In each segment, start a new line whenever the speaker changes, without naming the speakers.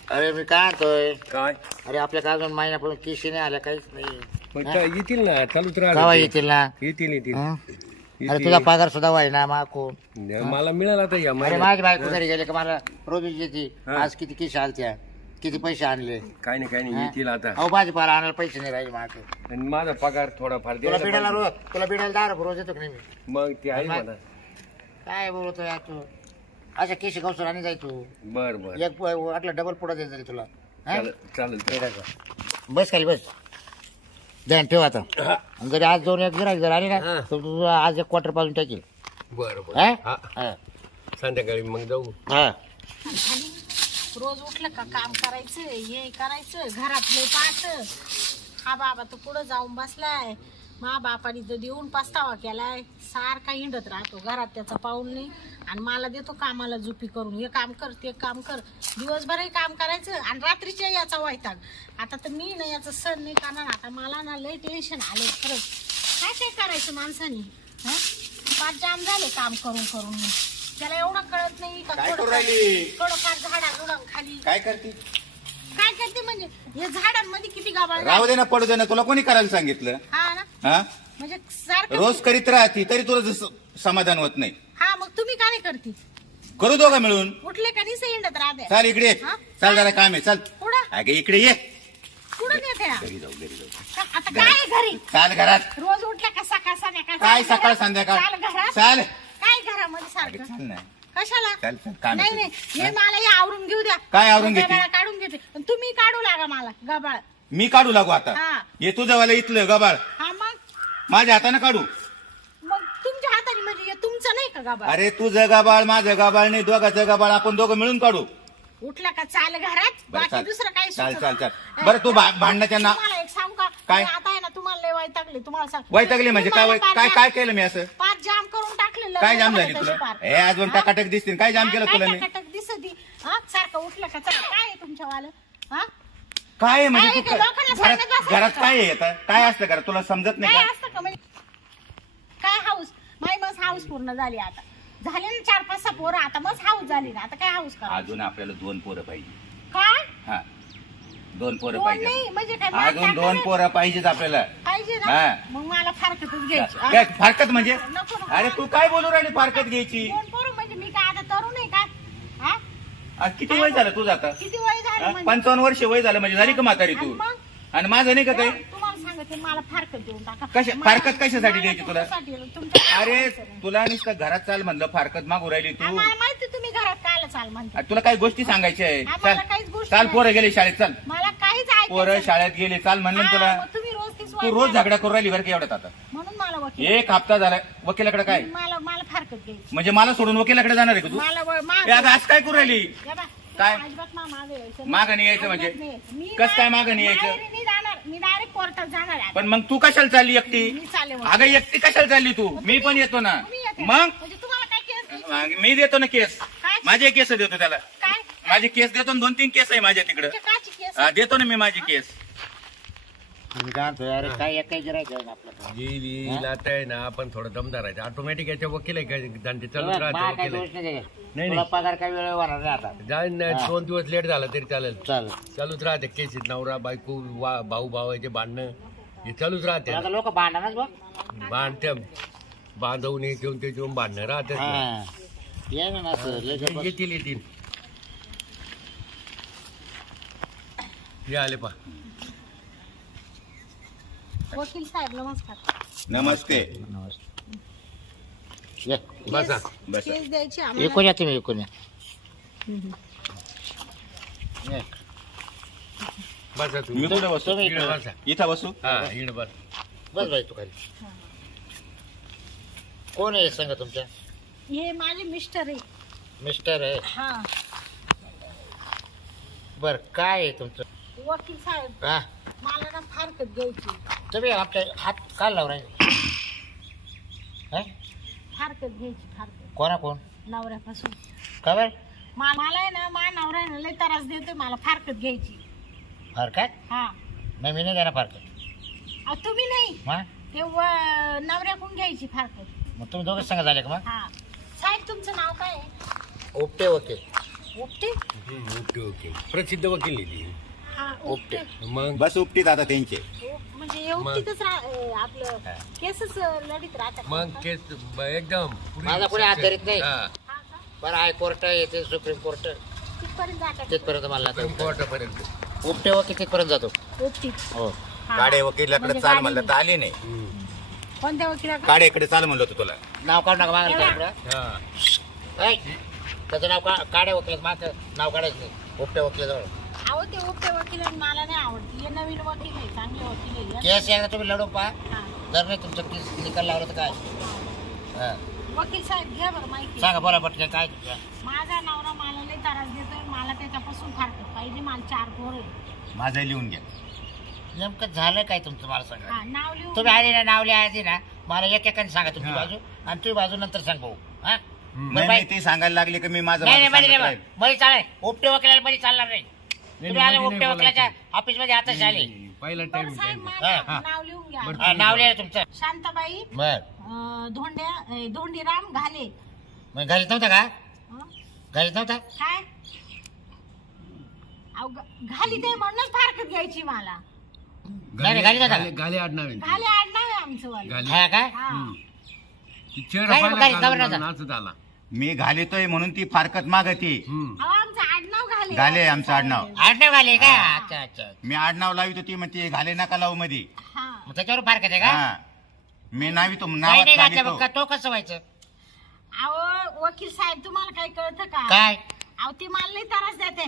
अरे मी काय आणतोय?
काय
अरे आपल्या काय अजून महिन्यापासून किशी नाही आल्या काहीच नाही.
मग त्या येतील ना चालूच
केव्हा
राहणार
येतील ना?
येतील येतील
हं? अरे
येतील.
तुझा पगार सुद्धा व्हाय ना माकून.
मला मिळाला आता या
अरे
महिन्यात.
माझी बायको घरी गेले का मला रोज येते
हा.
आज किती किशी आलत्या, किती पैसे आणले.
काय नाही येतील आता.
अहो भाजीपाला आणायला पैसे नाही राहिले माझे.
आणि माझा पगार थोडाफार
तुला
द्यायला
बिडाला
पाहिजे.
रोज तुला बिडाला 10 रुपये रोज येतो की नाही मी?
मग ते आहे
मग-
म्हणा.
काय बोलतो यार तू? अशा किशी गवसून आणि जाय तू.
बर बर
एक वाटलं डबल पुढं द्यायचं रे तुला. हा?
चालेल
बस खाली बस. ध्यान ठेव आता. आणि जरी आज 2 एक गिराईक जर आली ना
हा.
तर तू आज 1 क्वार्टर पाजून टाकील.
बर
हा?
हा
हा.
संध्याकाळी मग जाऊ.
हा.
रोज उठलं का काम करायचं हे करायचं घरातलं पाहत. हा बाबा तो पुढं जाऊन बसलाय. मा बापाने तर देऊन पस्तावा केलाय. सारखा हिंडत राहतो घरात त्याचा पाऊल नाही आणि मला देतो कामाला झुपी करून. हे काम कर ते काम कर. दिवसभरही काम करायचं आणि रात्रीच्या याचा वैताग. आता तर मी ना याचं सण नाही करणार. आता मला ना लय टेन्शन आलं खरंच. काय काय करायचं माणसाने? हा पाच जाम झाले काम करून करून. त्याला एवढं कळत नाही का
काय करू राहिली?
थोडंफार झाडा खाली
काय करते?
काय करते म्हणजे या झाडांमध्ये किती गाबाळ
राहू दे ना पडू दे ना तुला कोणी करायला सांगितलं
हा ना
हा
म्हणजे सारखं
रोज करीत राहती तरी तुला समाधान होत नाही.
हा मग तुम्ही का नाही करते?
करू दोघं मिळून.
उठले का नाही हिंडत राहते.
चाल इकडे ये.
हा?
चाल जरा काम आहे चल.
पुढं
अगे इकडे ये.
पुढं नेते ना.
घरी जाऊ
आता काय आहे घरी?
चाल घरात.
रोज उठल्या का सकाळ संध्याकाळ
काय
चाल
सकाळ
घरात?
संध्याकाळ
चाल घरात
चाल
काय घरामध्ये
अगे
सारखं
चाल ना.
कशाला?
चाल चाल काम
नाही
आहे
नाही
तुझं.
हे मला हे आवरून घेऊ द्या.
काय आवरून
मग
घेते?
गबाळा काढून घेते पण तुम्ही काढू लागा मला गबाळ.
मी काढू लागू आता.
हा.
ये तुझं वाला इथलं गबाळ
हा मग
माझ्या हाताने काढू.
मग तुमच्या हाताने म्हणजे हे तुमचं नाही का गबाळ?
अरे तुझं गबाळ माझं गबाळ नाही दोघाचं गबाळ आपण दोघं मिळून काढू.
उठला का चाल घरात
बरं,
बाकी
चाल.
दुसरं काही
चाल,
सुचत
चाल,
नाही.
चाल. बरं, तू भांडणाच्या ना-
तुम्हाला एक सांगू का?
काय?
मी आता आहे ना तुम्हाला लय वैतागले तुम्हाला सांग.
वैतागले म्हणजे काय
तुम्हाला
काय
पाच
काय केलं मी असं?
पाच जाम करून टाकलेलं.
काय जाम झाली तुला? ए अजून टकाटक दिसतील. काय जाम केलं तुला मी?
टकाटक दिसती. हा सारखं उठलं का चला काय आहे तुमच्या वालं? हा
काय आहे म्हणजे
काय
तू
आहे ते लोकांना सांगत
घरात
बसायचं
घरात
का?
काय आहे आता? काय असतं घरात तुला समजत नाही
काय
का?
असतं का म्हणजे काय हाऊस? माय मस हाऊस पूर्ण झाली आता. झाले ना 4-5 पोरं आता मस हाऊस झाली ना आता काय हाऊस करा?
अजून आपल्याला 2 पोरं पाहिजे.
काय?
हा 2 पोरं
दोन
पाहिजे.
नाही म्हणजे काय
अजून 2 पोरं पाहिजेत आपल्याला.
पाहिजे
हा.
ना मग मला फारकतच घ्यायची.
काय फारकत म्हणजे?
नको नको.
अरे तू काय बोलू राहिली फारकत घ्यायची?
दोन पोरं म्हणजे मी काय आता तरुण आहे काय? हा?
आज किती वय झालं तुझं आता?
किती वय झालं म्हणजे?
55 वर्ष वय झालं म्हणजे झाली का म्हातारी
आणि
तू?
मग?
आणि माझं नाही का काही?
तुम्हाला सांगते मला फारकत देऊन टाका.
फारकत कशासाठी द्यायची तुला?
तुमच्या
अरे तुला नुसतं घरात चाल म्हणलं फारकत मागू राहिली तू.
आम्हाला माहिती तुम्ही घरात कायला चाल म्हणते.
तुला काही गोष्टी सांगायच्या आहे.
आम्हाला
चल
काहीच गोष्टी
चाल
नाही.
पोरं गेले शाळेत चाल.
मला काहीच
पोरं
ऐकायचं
शाळेत गेले चाल म्हणलं ना
हा,
तुला.
मग तुम्ही रोज तीच
तू रोज झगडा करून राहिली बरं का एवढ्यात आता.
म्हणून मला वकील
1 हप्ता झाला वकिलाकडे काय
मला मला फारकत घ्यायची.
म्हणजे मला सोडून वकिलाकडे जाणार आहे का तू?
मला
ए, अगं, आज काय करू राहिली?
या बा,
काय?
अजिबात मागं यायचं.
मागं नाही यायचं म्हणजे?
अजिबात नाही यायचं. मी
कसं काय
ना
मागं नाही यायचं?
माहेरी नाही जाणार मी डायरेक्ट कोर्टात जाणार आहे.
पण मग तू कशाला चालली एकटी?
मी चालेल.
अगं एकटी कशाला चालली तू? मी पण येतो ना.
तुम्ही येते.
मग
म्हणजे तुम्हाला काय केस द्यायची?
मग मी देतो ना केस.
काय?
माझे केस देतो त्याला.
काय
माझे केस देतो ना 2-3 केस आहे माझ्या तिकडं.
तुमच्या काची केस?
देतो ना मी माझे केस.
मी काय म्हणतोय, अरे काय एक काही गिराईक आहे ना आपलं.
येईल आता आहे ना आपण थोडं दमदार आहे ऑटोमॅटिक याच्या वकील आहे का धंदे चालूच
मला
राहते
काय
वकील
दोष
आहे.
नाही
नाही.
तुला पगार काय वेळ होणार नाही आता.
जाईन ना, 2 दिवस लेट झाला तरी चालेल.
चालेल.
चालूच राहते केसीत नवरा बायको भाऊ भावाचे भांडणं हे चालूच राहते.
आता लोक भांडणारच बघ.
भांडते बांधवून हे घेऊन ते घेऊन भांडणं राहते.
हा. ये ना असं लय जबरदस्त.
येतील हे आले पा.
वकील साहेब नमस्कार.
नमस्ते.
ये.
बसा
बसा.
केस द्यायची आम्हाला.
एकूण या तुम्ही एकूण या. ये.
बसा
मी
तुम्ही
कुठे बसू?
तुम्ही
इकडे बसा.
इथं बसू.
हा इकडे बस.
बस बाई तू खाली. कोण आहे सांगा तुमच्या?
हे माझे मिस्टर आहे.
मिस्टर आहे.
हा
बर काय आहे तुमचं?
वकील साहेब
हा
मला ना फारकत घ्यायची.
तुम्ही आमच्या हात काल लावून राहिले. हा?
फारकत घ्यायची फारकत
कोणा कोण?
नवऱ्यापासून.
का बर?
मला आहे ना मा नवरा आहे ना लय त्रास देतोय मला फारकत घ्यायची.
फार काय?
हा
नाही मी नाही देणार फार काय.
अहो, तुम्ही नाही
मग
ते नवऱ्याकडून घ्यायची फारकत.
मग तुम्ही दोघं सांगा झाले का मग?
हा साहेब तुमचं नाव काय आहे?
उपटे वकील.
उपटे
ओके ओके प्रसिद्ध वकील आहे ती.
हा उपटे
मग
बस उपटीत आता त्यांचे
म्हणजे हे उपटीतच आपलं केसच लढीत राहतात
मग केस एकदम पुरी
माझा कोणी हात धरीत नाही.
हा.
हा का?
बरं हायकोर्ट येते सुप्रीम कोर्ट
तिथपर्यंत जातात
तिथपर्यंत मला
सुप्रीम कोर्टापर्यंत
उपटे वकील तिथपर्यंत जातो.
उपटीत
हो
हा.
काडे वकिलाकडे
म्हणजे
चाल
गाडी
म्हणलं तर आली नाही.
कोणत्या वकिलाकडे
काडेकडे चाल म्हणलं होतं तुला.
नाव काढू नका मागायला इकडं.
हा
ऐक, त्याचं नाव काढे वकील माझं नाव काढायचं नाही उपटे वकिलाजवळ.
अहो ते उपटे वकील आणि मला नाही आवडते हे नवीन वकील आहे चांगले वकील आहे
केस एकदा तुम्ही लढून पहा.
हा.
जर नाही तुमचं केस निकाल लावलं तर काय हा.
वकील साहेब घ्या बरं माहिती
सांगा बोला पटकन काय तुमचं.
माझा नवरा मला लई त्रास देतोय मला त्याच्यापासून फारकत पाहिजे मला 4 पोरं आहे.
माझं लिहून घ्या.
नेमकं झालं काय तुमचं मला सांगा.
हा नाव लिहून
तुम्ही आधी ना नाव लिहा आधी ना मला एक एकाने सांगा तुमची
हा.
बाजू आणि तुझी बाजू नंतर सांग भाऊ. हा
नाही
बरं
नाही,
बाई.
ती सांगायला लागली की मी माझं
नाही नाही
माझं
मध्ये
सांगत
नाही
राहील.
मध्ये चालेल उपटे वकिलाला मध्ये चालणार नाही. तुम्ही
नाही,
आले
मध्ये
उपटे
नाही
वकिलाच्या
बोलायचं.
ऑफिस मध्ये आताच आले.
पहिला
बरं
टाइम
साहेब
हा,
माझं नाव लिहून घ्या
बरं.
हा, नाव लिहा तुमचं.
शांताबाई
बर
धोंडीराम घाले
मग घरीच नव्हता का
हं?
घरीच नव्हता.
काय अहो, घाली ते म्हणूनच फारकत घ्यायची मला
नाही, घाली जाता का?
गाली आडनाव आहे.
घाले आडनाव आहे आमचं वालं.
गाली
हा काय
हा.
ती चेहरा
काय
पाहिला
गाली
का
खबर नव्हता.
नाचत आला.
मी घालितोय म्हणून ती फारकत मागती.
अहो आमचं आडनाव घाले
घाले आमचं आडनाव.
आडनाव घाले का अच्छा अच्छा.
मी आडनाव लावित होती मग ती घाले नका लावू मध्ये.
हा
मग त्याच्यावर फार आहे का
हा मी नावितो
काही
नावात
नाही घातलं
घालितो.
मग का तो कसं व्हायचं
अहो वकील साहेब तुम्हाला काही कळतं का
काय
अहो ती मला लई त्रास देते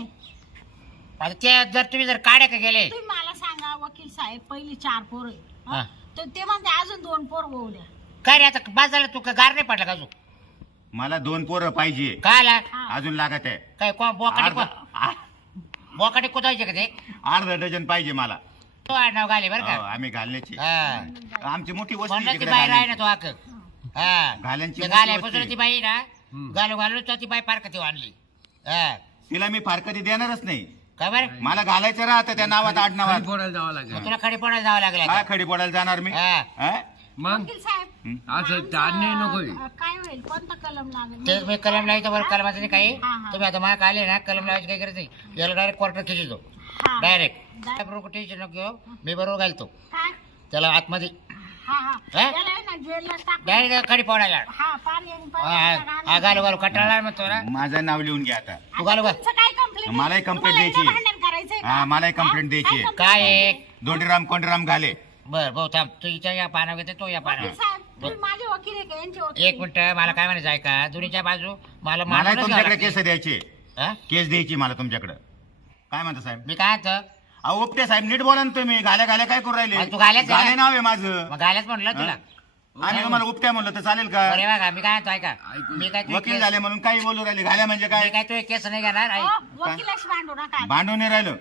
आता ते जर तुम्ही जर काढे का गेले
तुम्ही मला सांगा वकील साहेब पहिली 4 पोरं आहे.
हा.
हं? तर ते म्हणते अजून 2 पोर होऊ द्या
काय रे आता बस झालं तू का गार नाही पडला का अजून
मला 2 पोरं पाहिजे.
काय आला
हा.
अजून लागत आहे.
काय बोकाडे
अर्धा
बोकाडे कुदायचे का ते
अर्धा डझन पाहिजे मला.
तो आडनाव घाले बरं
हो,
का
आम्ही घालण्याची
हा
आमची मोठी वस्ती
म्हणलं
तिकडे
ती बाई राही ना
घालण्याची.
तो आक हा
घाल्यांची
ते
मोठी
घाल्यापासून
वस्ती.
ती बाई ना घालू घालू तो ती बाई पार का ती आणली हा
तिला मी फार कधी देणारच नाही.
काय बरं
मला घालायचं राहतं त्या नावात आडनावात.
खाली पोरायला जावं
मग
लागेल.
तुला खडी पडायला जावं लागलं
काय
आता.
खडी पडायला जाणार मी.
हा.
हा?
मग
वकील साहेब
असं
आमचं,
अन्याय नकोय.
काय होईल कोणता कलम लागेल
ते मी कलम लावायचं बरं कलमाचं नाही काही
हा, हा.
तुम्ही आता मला आले ना कलम लावायची काही गरज नाही याला डायरेक्ट क्वार्टर खिचितो
हा.
डायरेक्ट
डाय-
टेन्शन नको घेऊ. मी बरोबर घालतो
काय
त्याला आतमध्ये
हा हा
हा?
त्याला आहे ना जेलला टाकून
डायरेक्ट खडी पडायला
हा पाणी आणि
हा घालू घालू कटाळा म्हणतो ना
माझं नाव लिहून घ्या आता.
तू घालू घाल
तुमचं काय कंप्लेंट
मलाही complaint द्यायची. हा, मलाही complaint द्यायची.
काय आहे?
दोंडीराम कोंडीराम घाले.
बर भाऊ थांब तू हिच्या या पानावर घेते तो या पानावर
साहेब तुम्ही माझे वकील आहे का यांचे वकील
एक मिनिट मला काय म्हणायचं आहे का दुरीच्या बाजू मला
मला
मारूनच
तुमच्याकडे
घ्यावं
केस
लागते.
द्यायचे.
हा?
केस द्यायची मला तुमच्याकडे. काय म्हणता साहेब.
मी काय म्हणतो
अहो उपटे साहेब नीट बोला ना तुम्ही. घाल्या घाल्या काय करू राहिले.
मग तू घाल्याच आहे
घाले
ना?
नाव आहे माझं.
मग घालच म्हणलं तुला
आम्ही तुम्हाला उपट्या म्हणलं तर चालेल का.
बरे बघा मी काय म्हणतो ऐका मी काय तुझी
वकील
केस-
झाले म्हणून काही बोलू राहिले. घाल्या म्हणजे
मी
काय.
काय तुझे केस नाही घेणार
हो, वकिलाशी भांडू नका
भांडून नाही राहिलं.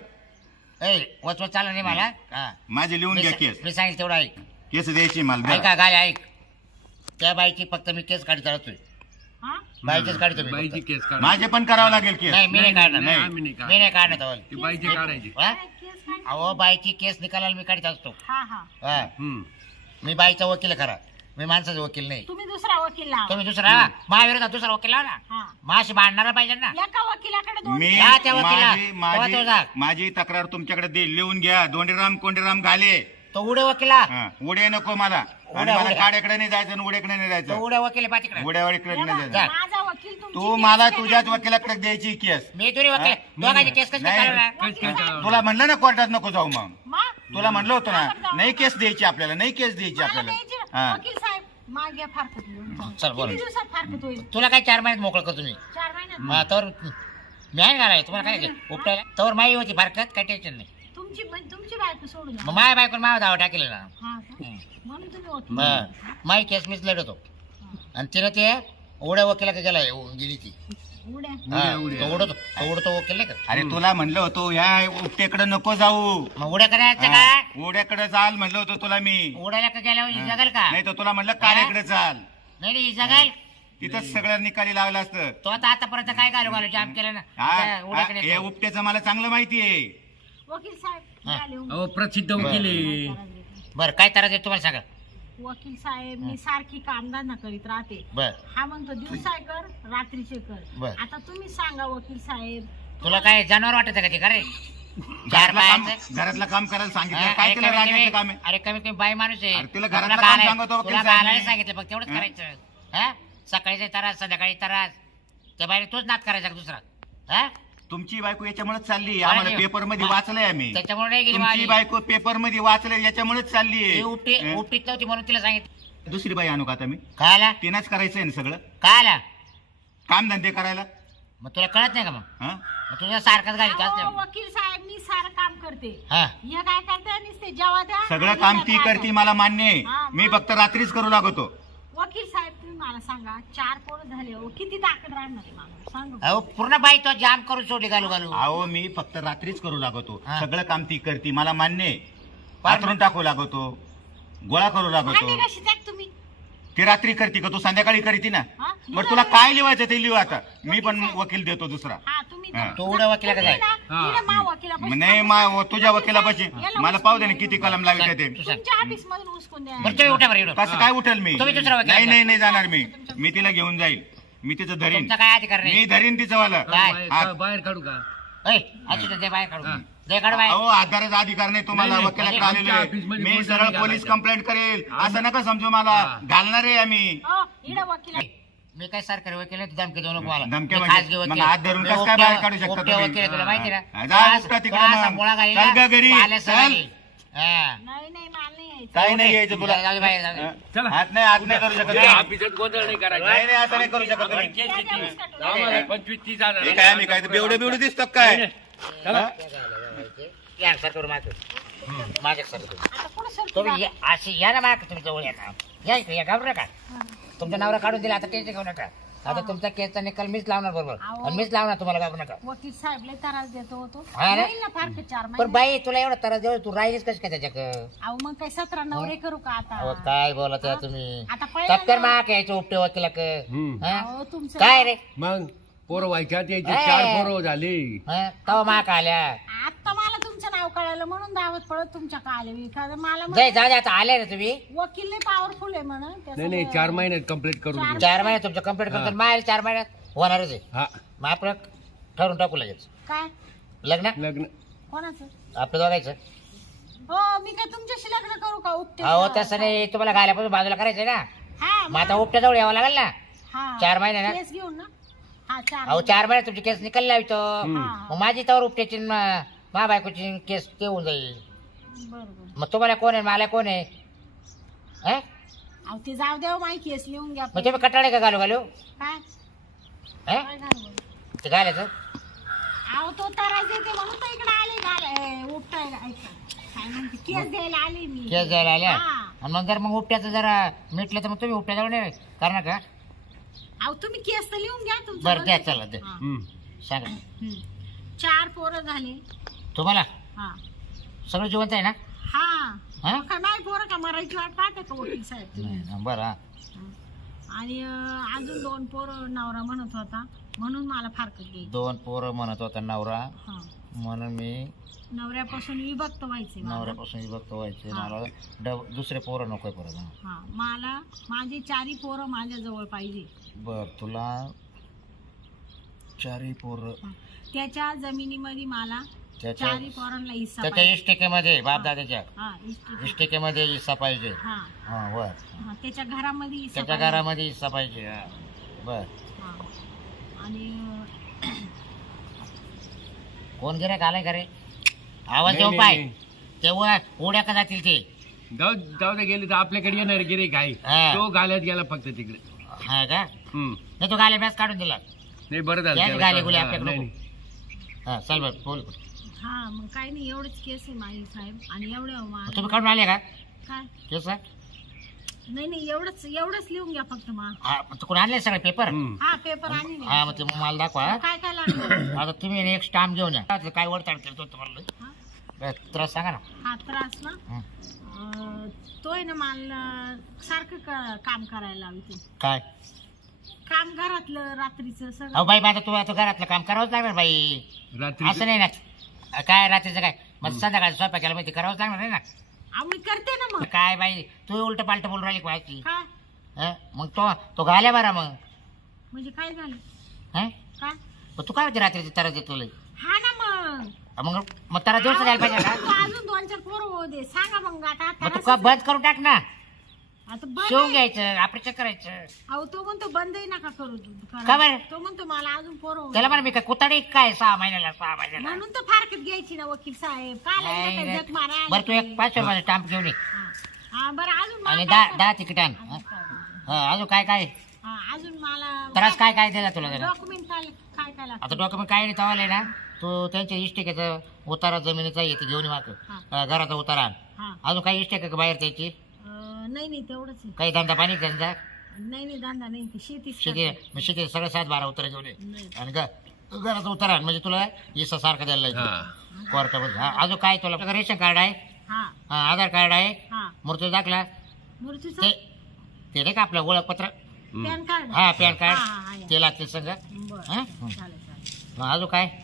वचवत चालू नाही मला हा.
माझे लिहून
मी
घ्या
सा-
केस.
मी सांगितलं तेवढं ऐक
केस द्यायची मला.
ऐका गाले ऐक त्या बाईची फक्त मी केस काढी चालतोय
हा
बाईचीच काढतो मी
बाईची
फक्त.
केस काढ.
माझे पण करावं लागेल केस.
नाही मी नाही काढणार
नाही,
नाही
आम्ही नाही
मी
काढणार.
नाही काढणार तवल.
ती बाईची काढायची.
हा?
केस काय?
अहो बाईची केस निकालाला मी काढत असतो
हा हा
हा.
हम्म.
मी बाईचा वकील आहे खरा मी माणसाचा वकील नाही
तुम्ही दुसरा वकील लावा
तुम्ही दुसरा महाविरोधात दुसरा वकील लावा ना
हा
माशी भांडणारा पाहिजे ना
एका वकिलाकडे 2
मी
या त्या वकिला.
माझी
तेव्हा तो जा.
माझी तक्रार तुमच्याकडे दे. लिहून घ्या. दोंडीराम कोंडीराम घाले.
तो उडे वकिला
हा, उड्या नको मला. आणि
उड्या,
मला
उड्या.
काड्याकडे नाही जायचं आणि उड्याकडे नाही
तो
जायचं.
उडे वकील आहे पातीकडे
उड्यावाडीकडे नाही
बघा,
जायचं.
माझा वकील तुमची
तू
केस
मला
घेणार.
तुझ्याच वकिलाकडे द्यायची केस.
मी तुरी वकील
हा?
दोघांची केस कशी
नाही.
चालवणार?
केस काय चालवणार?
तुला म्हणलं ना कोर्टात नको जाऊ मग.
मग?
तुला म्हणलं होतं
का
ना
बरं जाऊ
नाही
नका?
केस द्यायची आपल्याला. नाही केस द्यायची
मला
आपल्याला.
द्यायची.
हा.
वकील साहेब मागे फारकत होईल.
चल, बोल.
किती दिवसात फारकत होईल
तुला काय 4 महिन्यात मोकळं करतो मी
4 महिन्यात
मग तर मी आहे ना तुम्हाला काय उपटायला तवर माई होती फारकत काय टेन्शन नाही
तुमची बायको सोडून द्या.
मग माय बायकोन माव धावा टाकेल ना
हा का? म्हणून तुम्ही वकील
मग माई केस मीच लढवतो आणि तिनं ते उड्या वकिला गेला गेली ती
उड्या
हा,
उड्या.
तो उडतो वकील नाही का
अरे तुला म्हणलं होतं ह्या उपट्याकडे नको जाऊ.
मग उड्या करायचं
हा,
का
उड्याकडे चाल म्हणलं होतं तुला मी.
उडायला का गेल्यावर ही जगल का
नाही तर तुला म्हणलं काड्याकडे चाल.
नाही नाही ही जगल
तिथंच सगळं निकाली लागलं असतं.
तो आता आतापर्यंत काय घालू जाम केलं ना त्या उड्याकडे
हे उपट्याचं मला चांगलं माहिती आहे.
वकील साहेब
हा.
घ्या लिहून.
अहो प्रसिद्ध वकील आहे.
त्रास देतो.
बरं काय त्रास आहे तुम्हाला सांगा
वकील साहेब मी सारखी कामधंदा करीत राहते.
बर
हा म्हणतो दिवसाय कर रात्रीचे कर.
बर.
आता तुम्ही सांगा वकील साहेब.
तुला काय जनावर वाटत का ते खरे चार बायांचं?
घरातलं काम करायला सांगितलं
हा,
काय
अरे
तिला रागायचं काम
कमीत
आहे?
अरे कमीत कमी बाई माणूस आहे.
अरे तिला
तुला
घरातलं काम
घालाय-
सांगतो वकील
तुला
साहेब
घालायला
मी.
सांगितलं फक्त तेवढंच
हा?
करायचं. हा सकाळी त्रास संध्याकाळी त्रास त्या बाईने तोच नाद करायचा का दुसरा? हा
तुमची बायको याच्यामुळेच चालली आम्हाला
अरे,
पेपर मध्ये वाचलंय आम्ही.
त्याच्यामुळे नाही गेली
तुमची
माझी.
बायको पेपर मध्ये वाचलंय याच्यामुळेच चालली
ती उपटी
आहे.
उपटीत नव्हती म्हणून तिला सांगितलं.
दुसरी बाई आणू का आता मी?
काय आला
तिनंच करायचंय ना सगळं
काय आला
काम धंदे करायला.
मग तुला कळत नाही का मग?
हा?
मग तुझ्या सारखंच घालीत
अहो,
असते.
वकील साहेब मी सारं काम करते.
हा
हे काय करते नुसते जेव्हा द्या
सगळं
आणि
काम
हे
ती
काय
करते मला मान्य आहे.
हा,
मी
मग?
फक्त रात्रीच करू लागतो.
वकील साहेब तुम्ही मला सांगा 4 पोरं झाले हो किती ताकद राहणार आहे मला सांगा.
अहो पूर्ण बाई तो जाम करून सोडली घालू घालू.
अहो मी फक्त रात्रीच करू लागतो.
हा.
सगळं काम ती करते मला मान्य आहे. पाथरून टाकू लागतो गोळा करू
भांडे
लागतो.
कशी त्यात तुम्ही
ती रात्री करते का तू संध्याकाळी करते ना?
हा?
बरं तुला काय लिहायचं ते लिहू आता. मी पण वकील देतो दुसरा.
हा तुम्ही
हा.
तो उड्या वकिलाकडे जाय.
नाही तुझ्या वकिलापाशी मला पाहू दे ना किती कलम लावित ते.
तू सांग.
तुमच्या ऑफिस मधून उचकून द्या.
बरं तुम्ही उठा बरं इकडं.
कसं काय उठेल मी?
तुम्ही दुसरा वकील
नाही
आहे.
नाही नाही जाणार मी तिला घेऊन जाईल. मी तिचं धरीन.
तुमचा काय अधिकार नाही.
मी धरीन तिचं वाला.
काय?
बाहेर काढू का?
ओय, असू दे, दे बाहेर काढू.
हा.
दे काढू बाहेर.
अहो आधाराचा अधिकार नाही तुम्हाला.
नाही,
वकिलाकडे
म्हणजे
आलेलो
आमच्या
आहे.
ऑफिसमध्ये
मी
बोलणं
सरळ
नाही
पोलीस
घालायचं.
कंप्लेंट करेल असं नका समजू मला. घालणार आहे आम्ही.
हो, इकडं वकील आहे.
मी काय सरकारी वकील आहे, तू धमकी देऊ नको मला.
धमक्या
मी
म्हणजे?
खाजगी वकील
मग
आहे.
हात धरून
मी
कसं काय
उपट्या-
बाहेर काढू शकता
उपट्या
तुम्ही?
वकील आहे, तुला माहिती
हा.
ना?
जा उपटा तिकडे
तो
मग.
असा मुळा घालील
चल
ना,
ग घरी.
पाल्यात
चल.
सगळी. हा.
नाही नाही मला नाही यायचं.
काय नाही यायचं तुला.
जाऊ दे बाहेर, जाऊ दे.
हा?
चला.
हात नाही करू शकत
या
तुम्ही.
ऑफिसात गोंधळ नाही करायचा.
नाही नाही असं नाही करू शकत तुम्ही.
त्या दिवस काढून.
आम्हाला 25-30 हजार.
हे काय आम्ही काय बेवडे बेवडे दिसतो काय?
चला.
या सर करू मागे. मागे सर करू.
आता कुठं सरकू
तुम्ही
बा?
अशी या ना मागे तुम्ही जवळ या ना. या इकडे या, घाबरू नका. तुमच्या नावाला काढून दिला आता टेन्शन घेऊ नका. आता तुमचा केसचा निकाल मीच लावणार बरोबर.
अहो.
आणि मीच लावणार, तुम्हाला घाबरू नका.
वकील साहेब लय त्रास देतो होतो.
हा ना?
येईल ना फार ते 4
पण
महिने.
बाई तुला एवढं त्रास देऊ तू राहिलीस कशी काय त्याच्याकडं?
अहो मग काय 17 नवरे करू का
अहो,
आता?
काय बोलत आहे तुम्ही?
आता पहिलं
टक्कर
ना-
माग यायचं उपटे वकिलाक.
हम्म.
अहो तुमचं
काय रे
मग पोरं व्हायच्या यायचे
ए.
4 पोरं झाले.
तवा माग आल्या.
आता मला तुमचं नाव कळालं म्हणून दावत पडत तुमच्या आले मी कारण मला
जय
म्हणे,
जा आता आले ना तुम्ही.
वकील लय पॉवरफुल आहे म्हणून
नाही नाही 4 महिन्यात कम्प्लीट करून देऊ.
4 महिन्यात तुमचं कम्प्लीट करतो. मायल 4 महिन्यात होणारच आहे.
हा
मग आपलं ठरवून टाकू लगेच
काय
लग्न
लग्न.
कोणाचं
आपलं दोघायचं.
हो मी काय तुमच्याशी लग्न करू का उपटे
अहो तसं नाही, तुम्हाला घाल्यापासून बाजूला करायचंय ना.
हा
मग आता उपट्याजवळ यावं लागेल ना.
हा
4 महिने ना.
केस घेऊन ना हा 4
अहो 4 महिन्यात तुमची केस निकाल लावितो.
हम्म.
मग माझी तवर उपट्याची मा बायकोची केस ते होऊन जाईल.
बरोबर
मग तुम्हाला कोण आहे मला कोण आहे? हं?
अहो ते जाऊ द्या माही केस लिहून घ्या
मग तुम्ही कटाळे का घालू घालू?
काय
हं?
काय घालू?
ते घालायचं.
अहो तो त्रास देते म्हणून तर इकडे आले घाल उपटायला ऐका काय म्हणते केस द्यायला आले मी
केस द्यायला आल्या.
हा.
आणि मग जर मग उपट्याचं जरा मिटलं तर मग तुम्ही उपट्याजवळ नाही करणार का?
अहो तुम्ही केस तर लिहून घ्या तुमचं
बरं द्या चला द्या.
हा.
हम्म.
सांगा.
4 पोरं झाले
तुम्हाला
हा
सगळं जिवंत आहे ना?
हा
हा?
मग काय नाही पोरं का मरायची वाट पाहते का वकील साहेब तुम्ही?
नाही ना, बरं हा.
आणि अजून 2 पोरं नवरा म्हणत होता म्हणून मला फारकत घ्यायची
2 पोरं म्हणत होता नवरा
हा
म्हणून मी
नवऱ्यापासून विभक्त व्हायचे मला.
नवऱ्यापासून विभक्त व्हायचे.
हा.
मला दुसरे पोरं नकोय परत. हा.
हा मला माझी 4 पोरं माझ्या जवळ पाहिजे.
बर तुला 4 पोरं.
हा. त्याच्या जमिनीमध्ये मला
त्याच्या
4 पोरांना हिस्सा
त्याच्या
पाहिजे.
इष्टिकेमध्ये बापदादाच्या
हा इष्ट-
इष्टिकेमध्ये हिस्सा पाहिजे.
हा
हा बर.
हा, त्याच्या घरामध्ये हिस्सा
त्याच्या
पाहिजे.
घरामध्ये हिस्सा पाहिजे. हा. बर.
हा. आणि
कोण गिऱ्हाईक आलाय का रे? आवाज
नाही,
देऊन
नाही,
पाय.
नाही.
तेव्हा उड्या का जातील ते?
जाऊ दे गेले तर आपल्याकडे येणार गिरे काय
हा.
तो गाल्यात गेला फक्त तिकडे.
हा का?
हम्म.
नाही तो गाले बॅस काढून दिला.
नाही बरं झालं
याच
त्याला
गाली गुली
हा,
आपल्याकडे
नाही,
नको. हा चल बर बोल.
हा मग काही नाही एवढंच केस आहे माझी साहेब आणि एवढं
मग तुम्ही काढून आले का
काय
केस?
नाही एवढंच लिहून घ्या फक्त मा
हा मग कोण आणले सगळे पेपर?
हम्म.
हा पेपर आणि
हा मग ते मला दाखवा. हा.
काय काय लागलं
आता तुम्ही एक स्टाम्प घेऊन या. आता काय वडताड करतो तुम्हाला
हा?
बरं, त्रास सांगा ना.
हा त्रास ना
हं.
तो आहे ना मला सारखं काम करायला लावते.
काय?
काम घरातलं रात्रीचं सगळं.
अहो बाई माझं तुम्हाला घरातलं काम करावंच लागणार बाई.
रात्री
असं नाही ना. काय रात्रीचं काय मग संध्याकाळी स्वयंपाक केला माहिती करावंच लागणार नाही ना.
मी करते ना मग.
काय बाई तू उलट पालट बोलून राहिली व्हायची
काय
मग तो घाल्या बरा मग
म्हणजे काय झालं
हं?
काय
मग तू काय होती रात्री तारा देत तुला
हा ना मग
मग तारा दिवस द्यायला पाहिजे का
तू अजून 2-4 पोरं होऊ दे सांगा मग आता
मग तू का बंद करून टाक ना
आता बंद
शिवून
आहे.
घ्यायचं ऑपरेशन करायचं
अहो तो म्हणतो बंदही नका करू तू
का बरं?
तो म्हणतो मला अजून पोरं होऊ
त्याला
दे.
म्हणा मी काय कुताडी काय 6 महिन्याला
म्हणून तर फारकत घ्यायची ना वकील साहेब काय
नाही,
लागलं
नाही.
तर जग मारा
बरं तू एक 500 रुपयाचा स्टॅम्प घेऊन ये
हा बरं अजून मला
आणि
काय
10 तिकीट आण
अजून काय?
अजून काय
हा, अजून मला
त्रास काय दिला तुला जरा
डॉक्युमेंट काय लागतं
आता डॉक्युमेंट काय नाही तवाले ना तू त्यांच्या इष्टिकेचं उतारा जमिनीचा येते घेऊन ये माग घराचा उतारा आण.
हा
अजून काही इष्टिक का बाहेर त्याची
नाही तेवढंच आहे.
काही धंदा पाणी त्यांचा
नाही धंदा नाही ते शेतीच
शेती सगळं 7-12 उतारा घेऊन ये
नाही.
आणि घराचा उतारा आण. म्हणजे तुला इसा सारखं द्यायला लागेल कोर्टामध्ये अजून काय तुला रेशन कार्ड आहे
हा
आधार कार्ड आहे
हा
मृत्यू दाखला
मूर्तीचं
ते नाही का आपलं ओळखपत्र
पॅन कार्ड
हा पॅन
हा, हा,
कार्ड
हा.
ते लागते सगळं
बरं
हा?
चालेल
मग अजून काय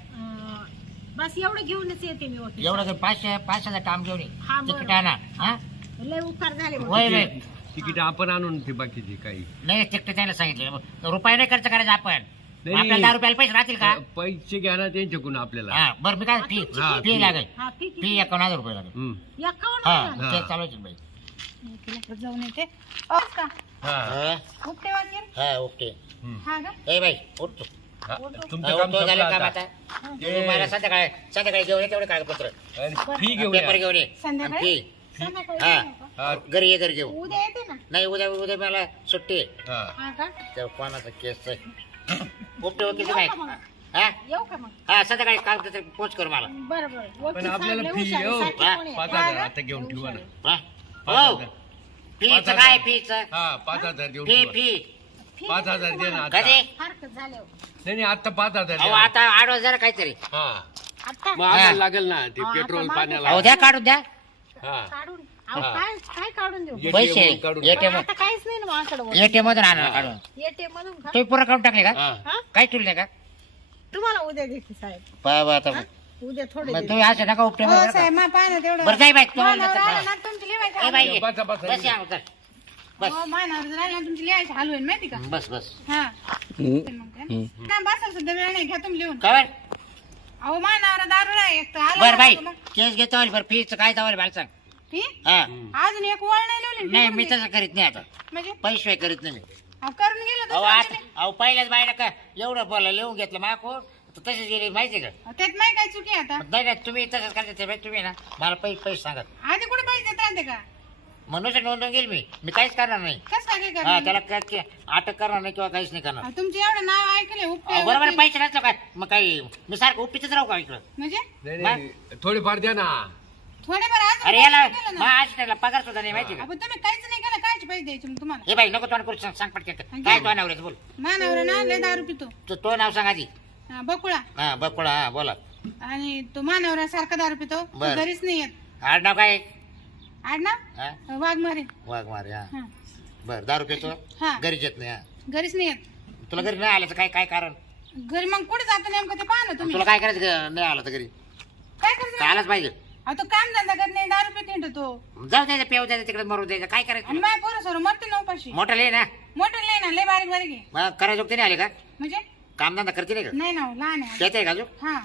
बस एवढं घेऊनच येते मी वकील
एवढं काही 500 टाम घेऊन ये
हा, बरं.
तिकीट आणा हा
लय उपकार झाले बघ.
वय वय
तिकीट आपण आणून ते बाकीचे काही
नाही तिकीट त्याला सांगितलं रुपये नाही खर्च करायचा आपण
नाही.
आपल्याला 10 रुपयाला पैसे राहतील का
पैसे घ्या ना त्यांच्याकडून आपल्याला
हा बरं मी काय फी
हा,
फी
fee.
लागेल
हा ठीक
फी 51,000 रुपये लागेल
हम्म.
आहे 51
हा
हजार.
ते चालवायचे बाई
तुला जाऊन येते का
हा.
हा
उपटे वकील
हा ओके
हम्म.
हा का
ए बाई उठतो
हा, तुमचं
हा,
काम
उठतो झालं
संपलं
काम
आता.
आता तू मला संध्याकाळी घेऊन ये तेवढे कागदपत्र
आणि फी घेऊन
पेपर
या.
घेऊन ये
संध्याकाळी?
फी
संध्याकाळी
हा.
येऊ नका.
हा,
घरी ये घरी घेऊ
उद्या येते ना
नाही उद्या मला सुट्टी आहे
हा.
हा का
त्या कोणाचा केस आहे उपटे वकील काय
येऊ का मग?
हा
येऊ का मग
हा संध्याकाळी कागदपत्र पोच कर मला
बरं बरं वकील
पण आपल्याला
साहेब
फी
लय हुशार आहे, साठी
हा,
कोण आहे?
5,000
हा
आता घेऊन ठेवा ना
हा?
5,000.
हो फीच काय फीच
हा 5,000 देऊन
फी
ठेवा.
फी
फी
5,000 दे ना आता
कधी
फारकत झाले हो.
नाही नाही आता 5,000
अहो
द्या.
आता 8,000 काहीतरी
हा
आता
मग आम्हाला लागेल ना ते
हा,
पेट्रोल
आता
पाण्याला
अहो द्या काढून द्या
हा
काढून अहो
हा.
काय काढून देऊ
ATM
पैसे
काढून
ATM
आता काहीच नाही ना माझ्याकडे
एटीएम मधून आणा काढून
एटीएम मधून का
तुम्ही पुरा काढून टाकले का
हा.
हा
काय तुलले का
तुम्हाला उद्या देते साहेब
बाबा आता
उद्या थोडे
मग
देते.
तुम्ही असं नका उपटे
हो साहेब मा पाहा ना तेवढं
बरं जाई बाई
नवरा आला
तुम्हाला
ना तुमची लिवायची
ए बाई
बसा, बसा.
बस या उतर. बस
हो मानावर राहिला ना तुमची लिहायची हाल होईल माहिती का
बस बस
हा काय बसा सुद्धा वेळ नाही घ्या तुम्ही लिहून
कवर
अहो मानावर दारू नाही एक तर आला
बर बाई
ना मग.
केस घेतो बरं फीच काय तवाल मला सांग
फी?
हा
अजून एक वळ नाही लिहिली
नाही मी तसं करीत नाही आता
म्हणजे
पैसे करीत नाही मी
अहो, करून गेलो
अहो
तर
आता अहो पहिल्याच बाईला का एवढं बोला लिहून घेतलं माको तसेच गेली माहिती का
त्यात नाही काय चुकी आता
नाही नाही तुम्ही तसंच करते बाई तुम्ही ना मला पैसे सांगा
आधी कुठे पैसे देत राहते का
म्हणून नोंदवून गेल मी काहीच करणार नाही
कस काय
हा
करणार
त्याला काय अटक करणार नाही किंवा काहीच नाही करणार
तुमचे एवढं नाव ऐकले उपटे
अहो, बरोबर
वकील.
पैसे नसलं काय मग काही मी सारखं उपटीतच राहू का इकडं
म्हणजे
नाही नाही थोडेफार द्या ना
थोडेफार अजून
अरे
पैसे
याला
दिले
मग
ना
आज त्याला पगार सुद्धा नाही माहिती का
आपण तुम्ही काहीच नाही केलं कायचे पैसे द्यायचे मग तुम्हाला
हे बाई नको तोंड करू सांग पटकन काय तो नवऱ्याचं बोल
मानावर ना लय दारू पितो
तो नाव सांग आधी
हा, बकुळा
हा बकुळा हा बोला
आणि तो मानावर सारखा दारू पितो तो
बर.
घरीच नाही येत
आड नाव काय
आड ना
हा
वाघमारे
वाघ मारे हा
हा
बर दारू पितो
हा.
घरीच येत नाही हा
घरीच नाही येत
तुला घरी नाही आल्याचं काय काय कारण
घरी मग कुठे जातो नेमकं ते पाहा ना तुम्ही
तुला काय करायचं नाही आलं तर घरी
काय करायचं
काय आलाच पाहिजे
अहो, तो काम धंदा करत नाही दारू पित हिंडतो तो
जाऊ द्यायचं पेव द्यायचं तिकडे मरू द्यायचं काय
आणि
करायचं
माझ्या पोरं सोरं मरते ना उपाशी
मोठं लिहि ना
मोठं लय ना लय बारीक बारीक आहे
मग करायचं नाही आले का
म्हणजे
कामधंदा करते नाही का
नाही ना हो, लहान आहे
त्याच आहे का अजून
हा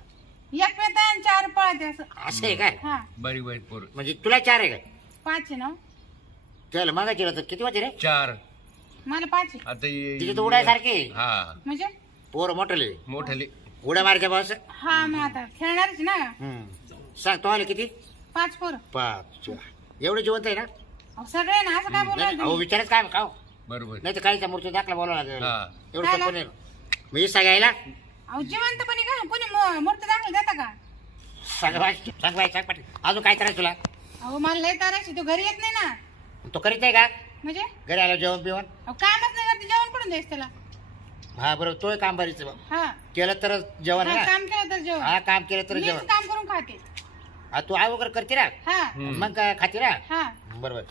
एक पेता आणि 4 पळते असं
असं आहे काय
हा
बारीक बारीक पोर
म्हणजे तुला 4 आहे का
5 आहे ना हो.
चल मग केलं तर किती वाजते रे
4
मला 5 आहे
आता
तिची तर उडायसारखी
हा
म्हणजे
पोर मोठं लिहि
मोठाले
उड्या मारच्या बस
हा मग आता खेळणारच ना
सांग तो आले किती
5 पोरं
5 एवढं जिवंत आहे ना
अहो, सगळे ना असं काय बोलायला
नाही, अहो
तुम्ही?
विचारच काय खाऊ
बरोबर
नाही तर काहीचा मूर्ती दाखला बोलावं लागेल
हा.
एवढं
काय
सोपं नाही मी सांगायला
अहो जिवंतपणी का कोणी मूर्ती दाखल देता का
सांग बाई सांग पाटील अजून काय करायचं तुला
अहो मला लय तारायची तो घरी येत नाही ना
तो करीत नाही का
म्हणजे
घरी आलो जेवण बिवण
अहो कामच नाही करते जेवण कुठून द्यायचं त्याला
हा बरोबर तोय काम बरीच
हा
केलं तर जेवण
हा,
आहे ना
काम केलं तर जेवण
हा काम केलं तर
मीच
जेवण
काम करून खाते
हा तू आई वगैरे करते ना
हा
मग काय खाते ना
हा
बरोबर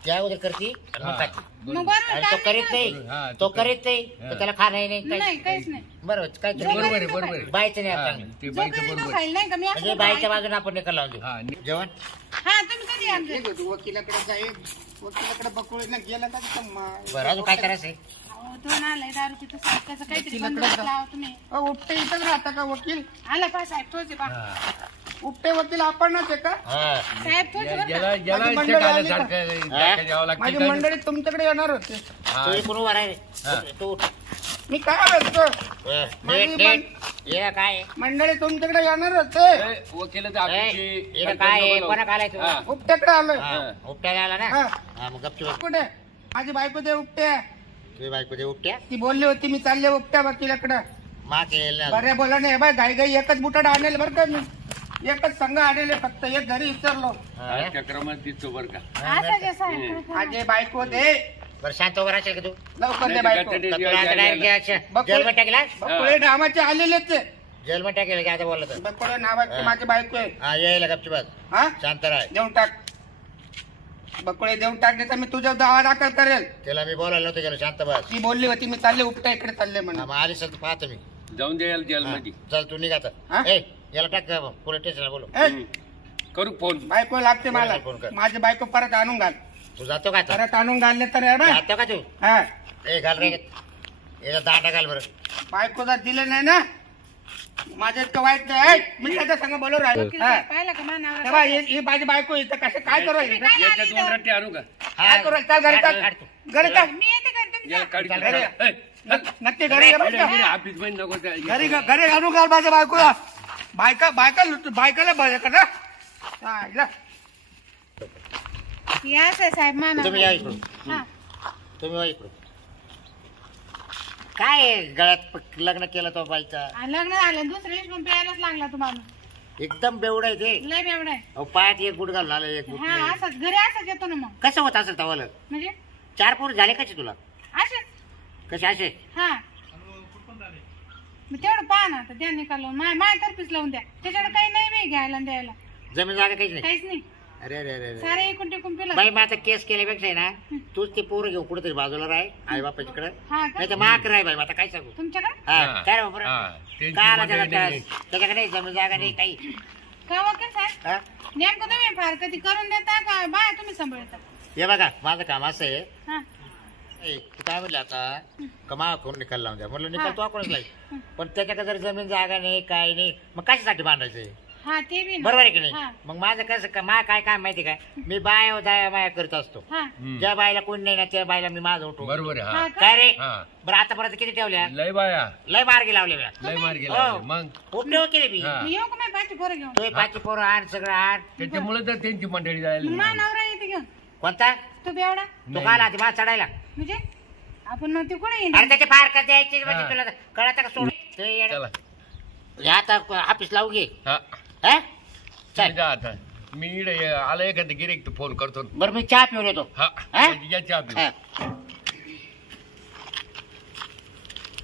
त्या अगोदर करती आणि मग
हा,
खाती
मग
बरोबर.
बरोबर
आणि तो
काय
करीत नाही
हा,
तो
तो
करीत नाही
हा.
तर त्याला खाणं नाही
नाही
काही
काहीच नाही
बरोबर काय
बरोबर आहे बरोबर आहे.
बायचं नाही
हा,
आता
ते
जो
बाईचं
करेल तो
बरोबर
खाईल नाही का मी असं
म्हणजे बायच्या बाजूने आपण निकाल लावून देऊ
हा
जेवण
हा तुम्ही कधी आमचे
ठीक होती वकिलाकडे जाईल वकिलाकडे बकुळीनं गेला का
बरं अजून काय करायचं आहे?
अहो, तो नालाय दारू पितो साहेब त्याचं काहीतरी
वकिलाकडे
बंदोबस्त
जा.
लावा तुम्ही
उपटे इथंच राहता का वकील
आला पा साहेब तोच आहे पा
हा.
उपटे वकील आपणच आहे का
हा.
साहेब तोच बरं का?
याला याला
माझी
इथे
मंडळी आली
आल्यासारखं
हा?
टाका द्यावं लागतं
माझी
काय?
मंडळी तुमच्याकडे येणार होते
हा.
तू इकडून उभा राह
हा.
रे. तू उठ.
मी काय म्हणतो माझी
नीट नीट ये काय आहे?
मंडळी तुमच्याकडे येणार होते
ए, वकिलाचं
ए,
ऑफिसची
इकडं काय आहे?
बोलावं.
कोणाक आलाय तू?
हा.
उपट्याकडे आलोय
हा, उपट्याला आला ना
हा.
हा मग गपची बस.
कुठे माझी बायको दे उपट्या
तुझी बायको दे उपट्या
ती बोलली होती मी चालले उपट्या वकिलाकडे
मा केलं
बरे बोला नाही बाय घाई घाई एकच बुटाड आणेल बरं का मी एकच संघ आणले फक्त एक घरी विचारलो
हा, चक्रमात दिसतो बरं का
असं जे साहेब
माझी बायको दे
बरं शांत उभा राहशील का तू
लवकर दे
नाही,
बायको
ते
का तुला आता direct
बकुळे-
जेलमध्ये टाकेल
बकुळे नावाचे आलेलेच आहे.
जेलमध्ये टाकेल का आता बोललं तर
बकुळे नावाची माझी बायको आहे
हा यायला गपची बस
हा
शांत राह
देऊन टाक बकुळे देऊन टाकले तर मी तुझ्या दावा दाखल करेल
त्याला मी बोलायला नव्हतं गेलो शांत बस
ती बोलली होती मी चालले उपटा इकडे चालले
हा,
म्हणून
मग आली सर पाहतो मी
जाऊन द्यायला जेलमध्ये
चल तू निघा
हा?
आता ए याला टाक पोलीस स्टेशनला बोलू
ए,
करू फोन
बायको लागते मला
फोन कर.
माझी बायको परत आणून घाल
तू जातो का आता
परत आणून घालले तर आहे ना
जातो का तू
हा
ए घाल रे याचा दांडा घाल बरं
बायको जर दिले नाही ना माझं इतकं वाईट नाही ए, मी त्याच्या संग बोलू राहिलो हा.
पाहिलं का मानावर
तेव्हा ही माझी बायको इथं कसं काय करू राहिली?
याच्या दोन रट्टे आणू का
काय करू राहिली? चाल घरी चाल
काढ तू.
घरी चाल
मी येते का तुमच्या
याला काढ
चल, घरी.
ए,
नक्की घरी ये बरं का?
ऑफिस मध्ये नको त्या-
घरी घरी आणून घाल माझ्या बायकोला बायकाला बघ का ना हा, इला.
या असं आहे साहेब
तुम्ही या
मानावर
इकडून
हा
तुम्ही या इकडून काय आहे? गळ्यात लग्न केलं तो बाईचा
आणि लग्न झालं दुसऱ्या दिवशी पण प्यायलाच लागला तुम्हाला
एकदम बेवड आहे ते
लय बेवडा आहे
अहो, पायात एक गुट घालून आलं एक गुट
हा
नाही.
असंच घरी असंच येतो ना मग
कसं होत असेल तवाला
म्हणजे
4 पोर झाले कसे तुला
असेच
कसे असे
हा मग तेवढं पहा ना आता त्या निकाल माय तर्फीच लावून द्या त्याच्याकडे काही नाही बाई घ्यायला आणि द्यायला
जमीन जागा काहीच नाही
काहीच नाही
अरे अरे अरे अरे.
सारे एकूण टिकून पिलं
बाई मग आता केस केल्यापेक्षा आहे ना तूच ते पोरं घेऊन कुठेतरी बाजूला राह आई बापाच्याकडे
हा का
नाही तर माक राह बाई मग आता काय सांगू
तुमच्याकडे
हा काय रे बाबा?
हा, त्यांची
काय आला त्याला
मंडळी नाही.
त्रास? त्याच्याकडे नाही जमीन जागा नाही काही
का वकील साहेब
हा?
नेमकं तुम्ही फार कधी करून देता का बाय तुम्ही सांभाळता
हे बघा माझं काम असं आहे
हा
ए, तू काय म्हणले आता कमा करून निकाल लावून द्या म्हटलं निकाल
हा.
तो कोणच नाही पण त्याच्याकडे जर जमीन जागा नाही काय नाही मग कशासाठी बांधायचंय
हा ते बी ना
बरोबर आहे की नाही
हा.
मग माझं कसं मा काय काम माहिती काय मी बाय दया माया करत असतो
हा
हम्म.
ज्या बायला कोणी नाही ना त्या बायला मी माझं उठू
बरोबर आहे
हा
हा
का?
काय रे
हा
बरं आतापर्यंत किती ठेवल्या
लय बाया
लय मार्गी लावले
लय मार
हो.
गेला मग
उपयोग केले मी
हा.
मी येऊ का माझ्या पाठी पोरं घेऊन
तो पाचशे पोरं आण सगळं आण
त्याच्यामुळे तर त्यांची मंडळी
मग
जायला
मा नवरा येते घेऊन
कोणता
तू बेवडा
तो
नाही.
काल आधी माझ चढायला
म्हणजे आपण मग ते कुठे
अरे
येणार
त्याचे फार का द्यायचे म्हणजे
हा.
तुला कळत का सोड ते येडं.
चला
हे आता ऑफिस लावू घे
हा
हा?
चल
चल
जा आता मी इकडे आलं एखादं गिरेक फोन करतो
बरं मी चहा पिऊन येतो
हा
हा?
याच्या ऑफिस
हा.